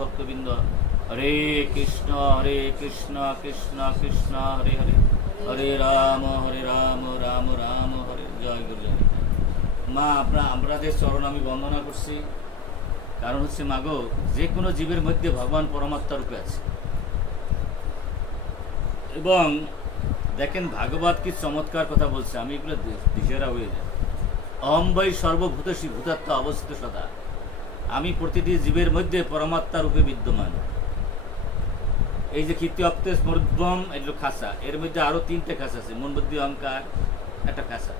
ভক্তবৃন্দ হরে কৃষ্ণ কৃষ্ণ কৃষ্ণ হরে হরে হরে রাম রাম রাম হরে। জয় গুরু জয় মা, আপনাদের চরণ আমি বন্দনা করছি। কারণ হচ্ছে মাগো, যে কোনো জীবের মধ্যে ভগবান পরমাত্মা রূপে আছে। এবং দেখেন ভাগবত কি চমৎকার কথা বলছে, আমি এগুলো দিশেরা হয়ে যায়। অহম বৈ সর্বভূতসী ভূতাত্মা অবস্থিত সদা, আমি প্রতিটি জীবের মধ্যে পরমাত্মা রূপে বিদ্যমান। এই যে কীর্তিপ্তেশ মূর্ধম, এগুলো খাসা, এর মধ্যে আরো 3টে খাসা আছে, মন বুদ্ধি অহংকার একটা খাসা,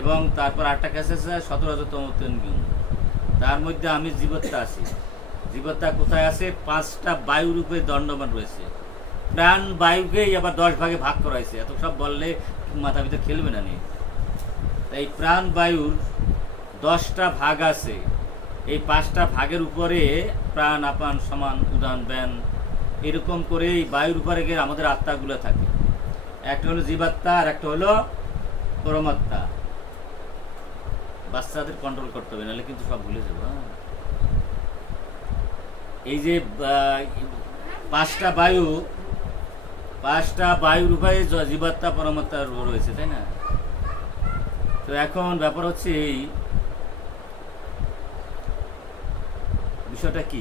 এবং তারপর 8টা খাসা আছে 17তম গুণ। তার মধ্যে আমি জীবত্তা আছি। জীবত্তা কোথায় আছে? 5টা বায়ু রূপে দণ্ডমান রয়েছে। প্রাণ বায়ুকেই আবার 10 ভাগে ভাগ করা হয়েছে। এত সব বললে মাথা ভিতরে খেলবে না নিয়ে। এই প্রাণ বায়ুর 10টা ভাগ আছে। এই 5টা ভাগের উপরে প্রাণ আপান সমান উদান ব্যান, এরকম করে এই বায়ুর উপরে গিয়ে আমাদের আত্মাগুলো থাকে। একটা হলো জীবাত্মা, আর একটা হলো পরমাত্মা। বাচ্চাদের কন্ট্রোল করতে হবে, নাহলে কিন্তু সব ভুলে যাবো। এই যে 5টা বায়ুর উপরে জীবাত্মা পরমাত্মা রয়েছে, তাই না? তো এখন ব্যাপার হচ্ছে এই বিষয়টা কি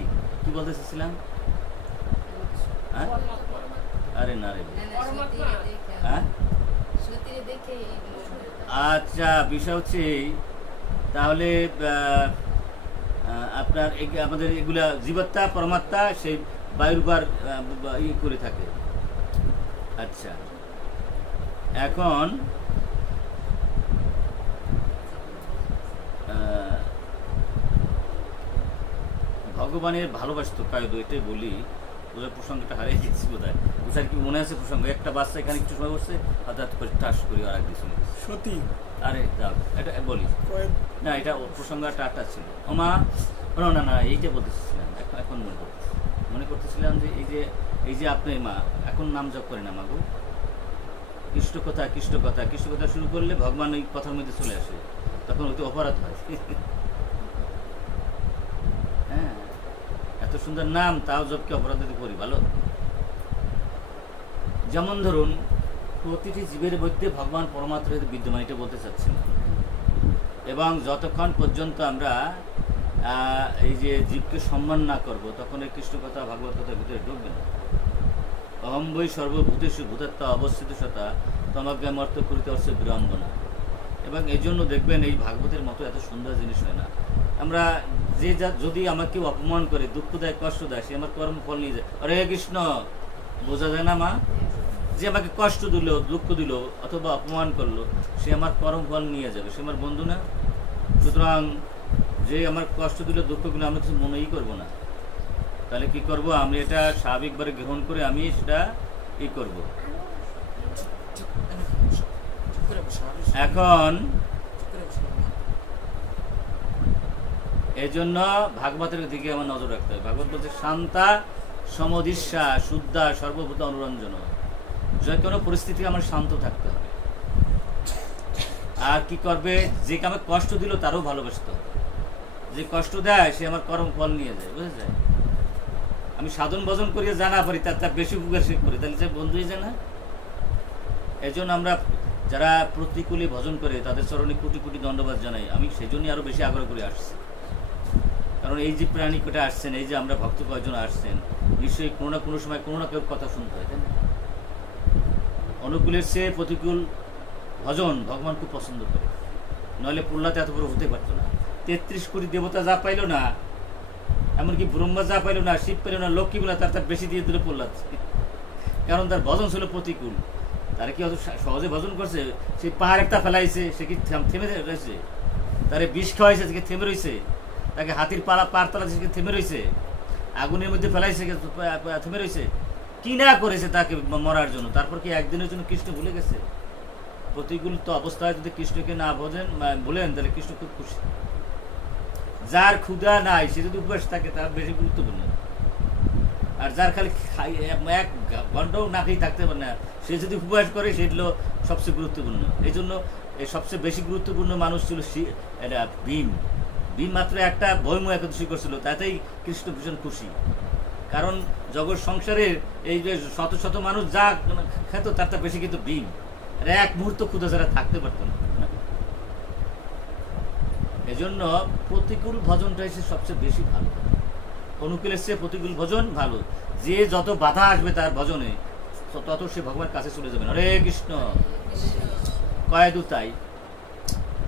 বলতে চাচ্ছিলাম? আরে না রে, আচ্ছা, বিষয় হচ্ছে তাহলে আপনার আমাদের এগুলা জীবাত্মা পরমাত্মা সেই বায়ুর উপর ই করে থাকে। আচ্ছা, এখন ভগবানের ভালোবাসতো কায়দ, এটাই বলি। ওদের প্রসঙ্গটা হারিয়ে গেছি বোধহয়। ওটার কি মনে আছে প্রসঙ্গ? একটা বাচ্চা এখানে কিছু সময় বসছে, হঠাৎ করে টাস করি আর একদিন শুনে সত্যি। আরে যাও, এটা বলি না, এটা প্রসঙ্গটা আটটা ছিল। ওমা না, এইটা বলতেছিলাম, এখন মনে করতেছিলাম যে এই যে আপনি মা এখন নাম জপ করে না মাগো, কৃষ্ণ কথা শুরু করলে ভগবান ওই কথার মধ্যে চলে আসে, তখন ওইটা অপরাধ হয়। হ্যাঁ, এত সুন্দর নাম, তাও জপকে অপরাধ দিতে করি ভালো। যেমন ধরুন, প্রতিটি জীবের মধ্যে ভগবান পরমাত্মা বিদ্যমান, এটা বলতে চাচ্ছি না। এবং যতক্ষণ পর্যন্ত আমরা এই যে জীবকে সম্মান না করব, তখন এই কৃষ্ণ কথা ভাগবত কথার ভিতরে ঢুকবে না। অহম বৈ সর্বভূতেষু ভূতাত্মা অবস্থিত সতা তমাজ্ঞা মর্ত করিতে অর্থ বিড়ম্বনা। এবং এই জন্য দেখবেন এই ভাগবতের মতো এত সুন্দর জিনিস হয় না। আমরা যদি আমাকে অপমান করে, দুঃখ দেয়, কষ্ট দেয়, সে আমার কর্মফল নিয়ে যায়। হরে কৃষ্ণ, বোঝা যায় না মা? যে আমাকে কষ্ট দিল, দুঃখ দিল, অথবা অপমান করলো, সে আমার কর্মফল নিয়ে যাবে, সে আমার বন্ধু না। সুতরাং যে আমার কষ্ট দিল, দুঃখগুলো আমি কিছু মনেই করবো না। তাহলে কি করব? আমি এটা স্বাভাবিকভাবে গ্রহণ করে আমি সেটা ই করব। এখন এই জন্য ভাগবতের দিকে আমার নজর রাখতে হবে। ভাগবত বলছে শান্তা সমদিশা শুদ্ধা সর্বভূত অনুরঞ্জন। যে কোনো পরিস্থিতি আমার শান্ত থাকতে হবে। আর কি করবে? যে আমাকে কষ্ট দিল তারও ভালোবাসতে হবে। যে কষ্ট দেয় সে আমার কর্মফল নিয়ে যায়, বুঝে যায়। আমি সাধন ভজন করিয়ে জানা পারি, তার বেশি উপকার সে করি, তাহলে সে বন্ধুই যায় না। এই জন্য আমরা যারা প্রতিকূলে ভজন করে তাদের চরণে কোটি কোটি দণ্ডবাদ জানাই। আমি সেই জন্যই আরো বেশি আগ্রহ করে আসছি। কারণ এই যে প্রাণী কটা আসছেন, এই যে আমরা ভক্ত কয়েকজন আসছেন, নিশ্চয়ই কোনো না কোনো সময় কোনো না কেউ কথা শুনতে হয়, তাই না? অনুকূলের চেয়ে প্রতিকূল ভজন ভগবান খুব পছন্দ করে, নইলে প্রহ্লাদ এত বড় হতে পারতো না। 33 কোটি দেবতা যা পাইল না, এমনকি ব্রহ্মা যা পাইল না, শিব পাইল না, লক্ষ্মী বলে তার বেশি দিয়ে দিল প্রহ্লাদ। কারণ তার ভজন ছিল প্রতিকূল। তারা কি অত সহজে ভজন করছে? সে পাহাড় একটা ফেলাইছে, সে কি থেমে রয়েছে? তারে বিষ খাওয়াইছে, সে কি থেমে রয়েছে? তাকে হাতির পাড় তলা সে কি থেমে রয়েছে? আগুনের মধ্যে ফেলাইছে, থেমে রয়েছে? কি না করেছে তাকে মরার জন্য? তারপর কি একদিনের জন্য কৃষ্ণ ভুলে গেছে? প্রতিকূল তো অবস্থায় যদি কৃষ্ণকে না বলেন, তাহলে কৃষ্ণ খুব খুশি। যার ক্ষুধা নাই সে যদি উপবাস থাকে, তার বেশি গুরুত্বপূর্ণ। আর যার খালি 1 ঘন্টাও না খেয়ে থাকতে পারে না, সে যদি উপবাস করে, সেগুলো সবচেয়ে গুরুত্বপূর্ণ। এই জন্য সবচেয়ে বেশি গুরুত্বপূর্ণ মানুষ ছিল ভীম। ভীম মাত্র একটা ভৈম একাদশী করছিল, তাতেই কৃষ্ণ ভীষণ খুশি। কারণ জগৎ সংসারের এই যে শত শত মানুষ যা খেত তার তা বেশি কিন্তু ভীম আর এক মুহূর্ত ক্ষুধা ছাড়া থাকতে পারত না। এজন্য প্রতিকূল ভজনটা এসে সবচেয়ে বেশি ভালো, অনুকূলের চেয়ে প্রতিকূল ভজন ভালো। যে যত বাধা আসবে তার ভজনে তত সে ভগবানের কাছে চলে যাবেন। হরে কৃষ্ণ। কয়েদু তাই,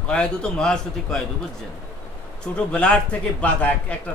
কয়েদু তো মহাসতী কয়েদু, বুঝছেন, ছোটবেলার থেকে বাধা একটা